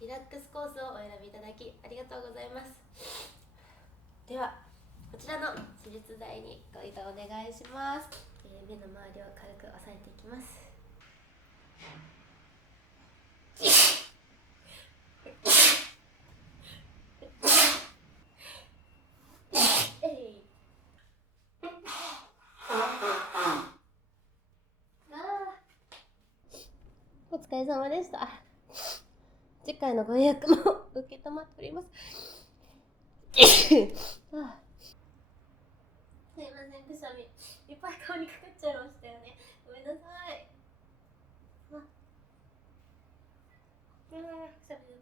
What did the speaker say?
リラックスコースをお選びいただきありがとうございます。ではこちらの手術台にご移動お願いします。目の周りを軽く押さえていきます。お疲れ様でした。次回のご予約も受け止まっております。すいません、くしゃみいっぱい顔にかかっちゃいましたよね。ごめんなさい。くしゃみ